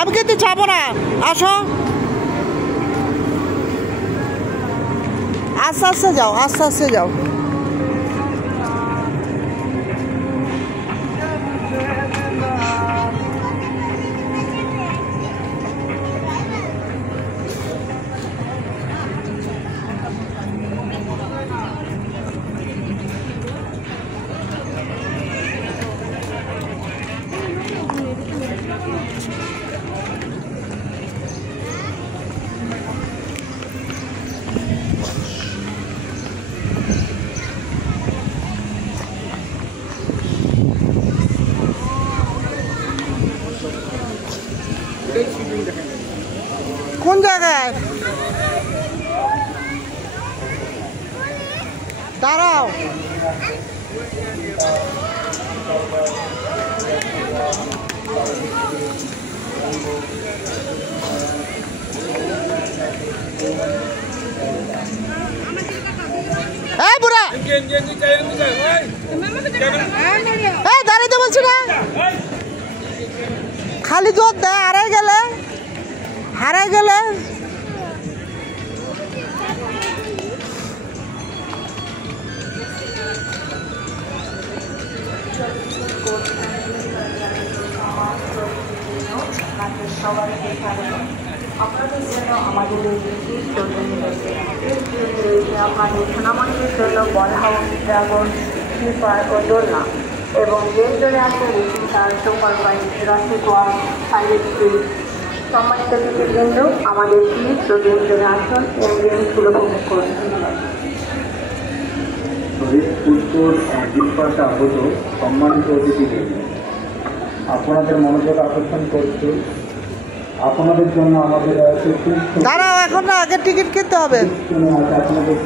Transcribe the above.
আমি কিন্তু যাবো না, আসো। আস্তে আস্তে যাও, আস্তে আস্তে যাও। কোন জায়গায়? দাঁড়াও। এই বুড়া, এই দাঁড়াইতে বলছি না, খালি জোর দেয়। হারাই গেলে, হারাই গেলে আপনাদের জন্য আমাদের আমাদের সোনামণিদের জন্য বল হাউস, ড্রাগন, স্লিপার ও দোলনা, এবং যেই জন্য আছে তার super bike, Rasik one, silent street. সম্মানিত অতিথিবৃন্দ, আমাদের প্লিজ জন্য আসুন এবং জিনিসগুলো উপভোগ করুন। উত্তর জিজ্ঞাসা হতো সম্মানিত অতিথিবৃন্দ, আপনাদের মনোযোগ আকর্ষণ করছে। আপনাদের জন্য আমাদের দাঁড়াও, এখন না, আগে টিকিট কিনতে হবে। আপনাদের